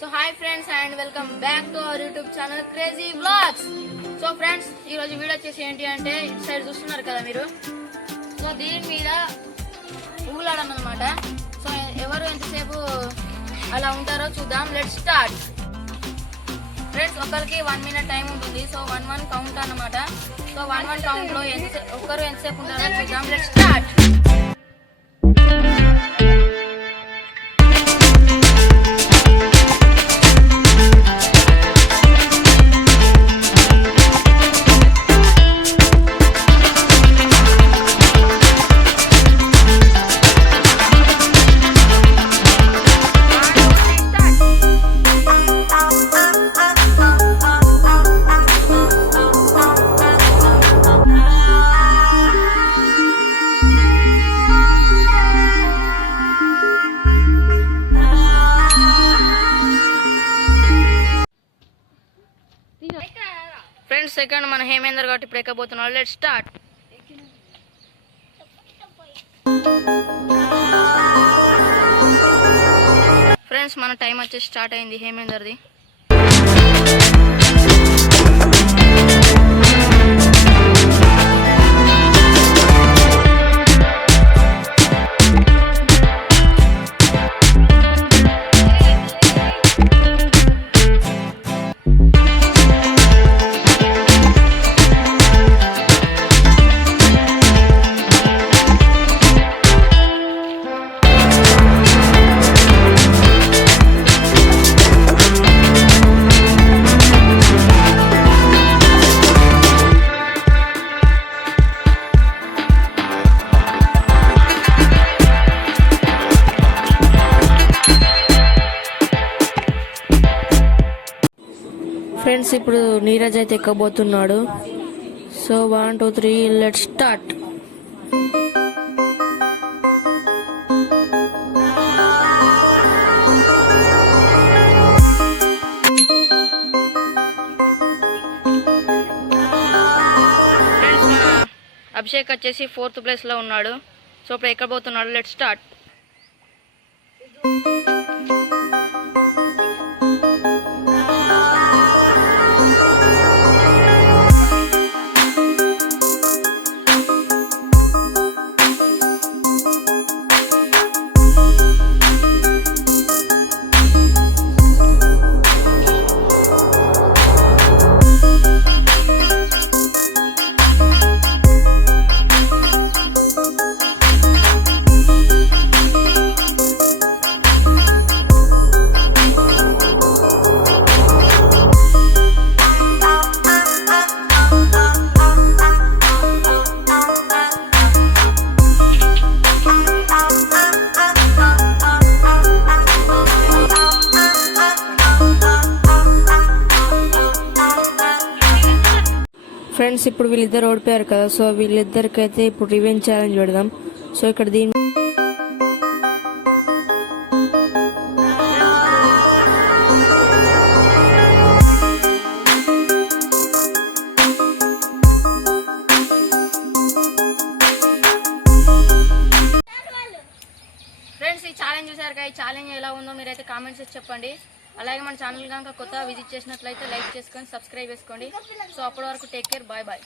So hi friends and welcome back to our YouTube channel crazy vlogs. So friends ఈరోజు వీడియో వచ్చేసి ఏంటి అంటే ఇటు సైడ్ చూస్తున్నారు కదా మీరు. సో దీని మీద ఊలాడమన్నమాట. సో ఎవరు ఎంతసేపు అలా ఉంటారో చూద్దాం. Let's start. ఫ్రెండ్స్ ఒకరికి 1 minute టైం ఉంటుంది. సో 1-1 కౌంట్ అన్నమాట. సో 1-1 కౌంట్ లో ఒకరు ఎంతసేపు ఉంటారో చూద్దాం. Let's start. ఫ్రెండ్స్ సెకండ్ మన హేమేందర్ కాబట్టి ఇప్పుడు ఎక్కబోతున్నాడు. Let's start. ఫ్రెండ్స్ మన టైం వచ్చేసి స్టార్ట్ అయింది హేమేందర్ది. ఫ్రెండ్స్ ఇప్పుడు నీరజ్ అయితే ఎక్కబోతున్నాడు. So 1 2 3 let's start. అభిషేక్ వచ్చేసి 4th ప్లేస్ లో ఉన్నాడు. సో ఇప్పుడు ఎక్కబోతున్నాడు. Let's start. ఫ్రెండ్స్ ఇప్పుడు వీళ్ళిద్దరు ఓడిపోయారు కదా. సో వీళ్ళిద్దరికైతే ఇప్పుడు రివెంజ్ ఛాలెంజ్ పెడదాం. సో ఇక్కడ దీని ఫ్రెండ్స్ ఈ ఛాలెంజ్ చూసారు కదా. ఈ ఛాలెంజ్ ఎలా ఉందో మీరైతే కామెంట్స్ చేసి చెప్పండి. అలాగే మన ఛానల్ కనుక కొత్తగా విజిట్ చేసినట్లయితే లైక్ చేసుకొని సబ్స్క్రైబ్ చేసుకోండి. సో అప్పటి వరకు టేక్ కేర్. Bye bye.